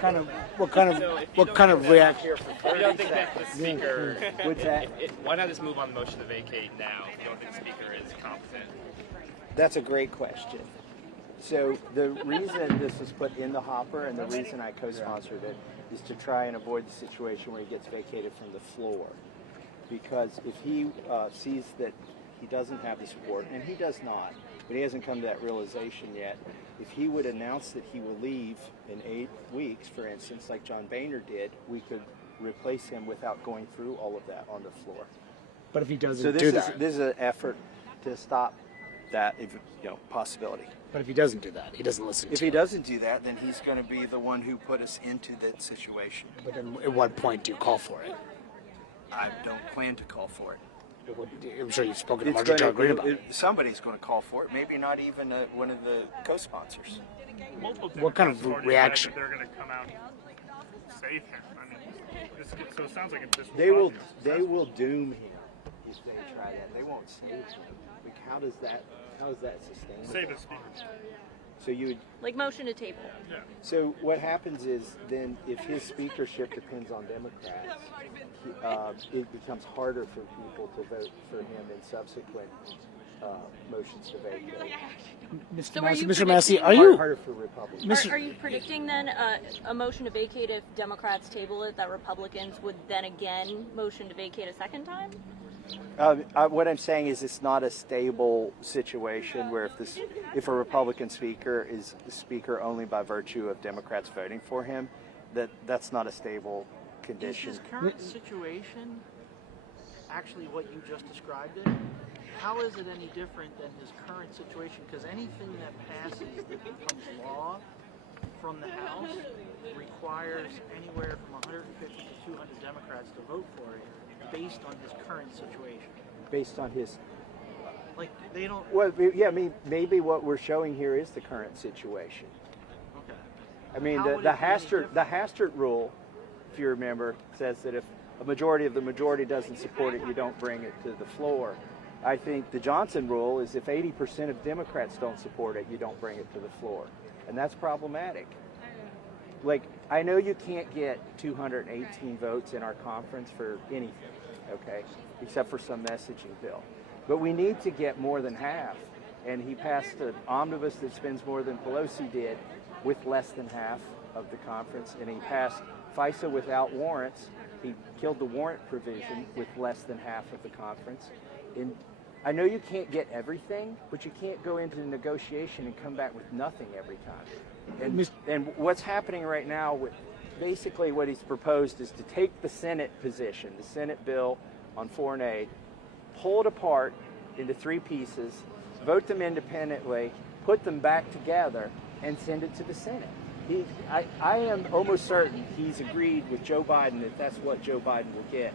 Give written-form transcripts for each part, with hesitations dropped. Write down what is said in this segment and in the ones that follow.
what kind of reaction? We don't think that the speaker. What's that? Why not just move on the motion to vacate now if you don't think the speaker is competent? That's a great question. So the reason this was put in the hopper and the reason I co-sponsored it is to try and avoid the situation where he gets vacated from the floor. Because if he sees that he doesn't have the support, and he does not, but he hasn't come to that realization yet, if he would announce that he will leave in 8 weeks, for instance, like John Boehner did, we could replace him without going through all of that on the floor. But if he doesn't So do that, this is an effort to stop that possibility. but if he doesn't do that, he doesn't listen. If to he it. doesn't do that, then he's going to be the one who put us into that situation. But then, at what point do you call for it? I don't plan to call for it. I'm sure you've spoken to It's Marjorie gonna- Taylor Greene about it. Somebody's going to call for it. Maybe not even one of the co-sponsors. What kind of Democrats have already reaction? said that they're going to come out and save him. I mean, so it sounds like this They will progress. doom him if they try that. They won't save him. Like, how is that sustainable? Save his speaker. So you would Like motion to table. Yeah. So what happens is then if his speakership depends on Democrats, it becomes harder for people to vote for him in subsequent motions to vacate. So are you Mr. Massie, are Harder, you? harder for Republicans. Mr. Are you predicting then a motion to vacate if Democrats table it, that Republicans would then again motion to vacate a second time? What I'm saying is it's not a stable situation where if a Republican speaker is the speaker only by virtue of Democrats voting for him, that's not a stable Is condition. his current situation actually what you just described it? How is it any different than his current situation? Because anything that passes that becomes law from the House requires anywhere from 150 to 200 Democrats to vote for it based on his current situation. Based on his, Like, they don't... well, yeah, I mean, maybe what we're showing here is the current situation. Okay. I mean, How the would it be any Hastert rule, if you remember, says that if a majority of the majority doesn't support it, you don't bring it to the floor. I think the Johnson rule is if 80% of Democrats don't support it, you don't bring it to the floor. And that's problematic. Like, I know you can't get 218 votes in our conference for anything, okay, except for some messaging bill. But we need to get more than half. And he passed an omnibus that spends more than Pelosi did with less than half of the conference. And he passed FISA without warrants. He killed the warrant provision with less than half of the conference. And I know you can't get everything, but you can't go into the negotiation and come back with nothing every time. And what's happening right now with basically what he's proposed is to take the Senate position, the Senate bill on foreign aid, pull it apart into 3 pieces, vote them independently, put them back together, and send it to the Senate. I am almost certain he's agreed with Joe Biden that that's what Joe Biden will get.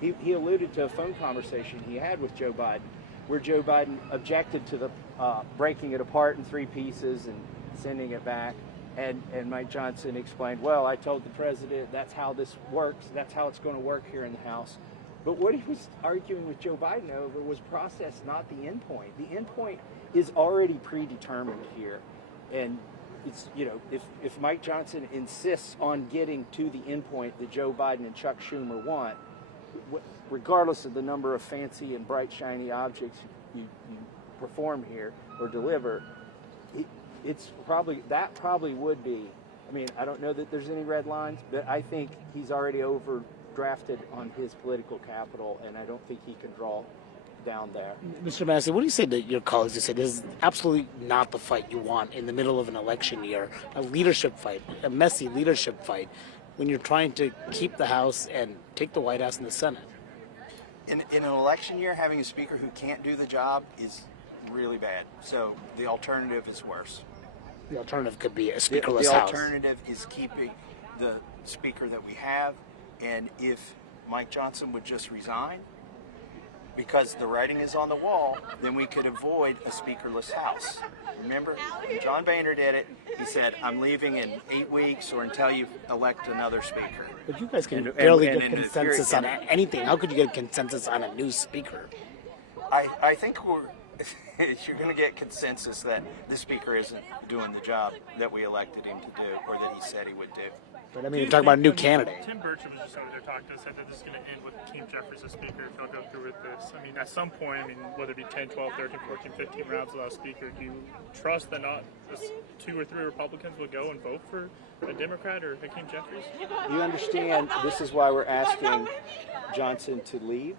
He alluded to a phone conversation he had with Joe Biden where Joe Biden objected to the breaking it apart in 3 pieces and sending it back. And Mike Johnson explained, well, I told the president that's how this works. That's how it's going to work here in the House. But what he was arguing with Joe Biden over was process, not the end point. The end point is already predetermined here. And it's, if Mike Johnson insists on getting to the end point that Joe Biden and Chuck Schumer want, regardless of the number of fancy and bright, shiny objects you perform here or deliver, that probably would be. I mean, I don't know that there's any red lines, but I think he's already overdrafted on his political capital, and I don't think he can draw down there. Mr. Massie, what do you say to your colleagues who say this is absolutely not the fight you want in the middle of an election year, a leadership fight, a messy leadership fight, when you're trying to keep the House and take the White House and the Senate? In an election year, having a speaker who can't do the job is really bad. So the alternative is worse. The alternative could be a The speakerless House. alternative is keeping the speaker that we have, and if Mike Johnson would just resign, because the writing is on the wall, then we could avoid a speakerless House. Remember, John Boehner did it. He said, I'm leaving in 8 weeks or until you elect another speaker. But you guys can And- barely and- get and consensus and- on anything. How could you get consensus on a new speaker? I think you're going to get consensus that the speaker isn't doing the job that we elected him to do, or that he said he would do. But I mean, you're talking about a new candidate. Tim Burchett was just over there talking to us, said that this is going to end with Keem Jeffries as speaker if y'all go through with this. I mean, at some point, I mean, whether it be 10, 12, 13, 14, 15 rounds without a speaker, do you trust that not just 2 or 3 Republicans will go and vote for a Democrat or Keem Jeffries? You understand, this is why we're asking Johnson to leave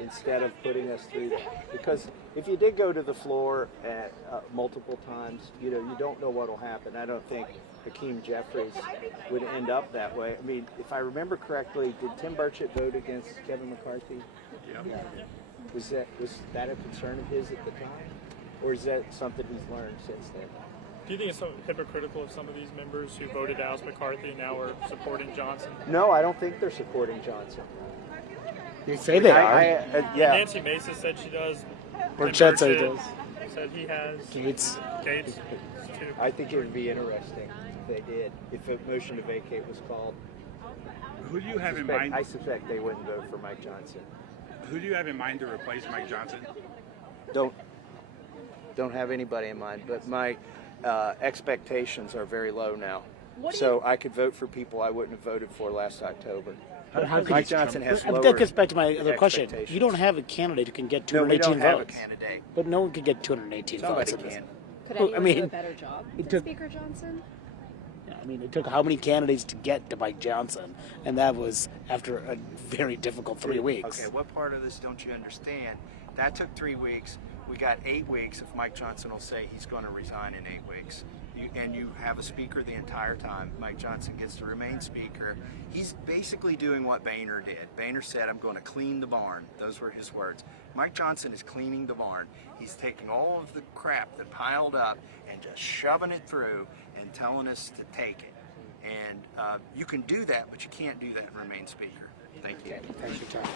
instead of putting us through that. Because if you did go to the floor at, multiple times, you don't know what will happen. I don't think Hakeem Jeffries would end up that way. I mean, if I remember correctly, did Tim Burchett vote against Kevin McCarthy? Yeah. Was that a concern of his at the time? Or is that something he's learned since then? Do you think it's so hypocritical of some of these members who voted out McCarthy and now are supporting Johnson? No, I don't think they're supporting Johnson. You say they are. Yeah. Nancy Mason said she does. Burchett said he Burchett does. Said he has. Gates. Gates. Too. I think it would be interesting if they did, if a motion to vacate was called. Who do you have in mind? I suspect they wouldn't vote for Mike Johnson. Who do you have in mind to replace Mike Johnson? Don't have anybody in mind, but my expectations are very low now. So I could vote for people I wouldn't have voted for last October. Mike Johnson has lower That gets back to my other question. expectations. You don't have a candidate who can get No, we 218 don't have a votes. candidate. But no one can get 218 votes. Somebody in this. can. Could Well, anyone I mean, do a better job it than took- Speaker Johnson? Yeah, I mean, it took how many candidates to get to Mike Johnson? And that was after a very difficult 3 weeks. Okay, what part of this don't you understand? That took 3 weeks. We got 8 weeks if Mike Johnson will say he's going to resign in 8 weeks. And you have a speaker the entire time. Mike Johnson gets to remain speaker. He's basically doing what Boehner did. Boehner said, I'm going to clean the barn. Those were his words. Mike Johnson is cleaning the barn. He's taking all of the crap that piled up and just shoving it through and telling us to take it. And you can do that, but you can't do that and remain speaker. Thank you. Thanks for your time.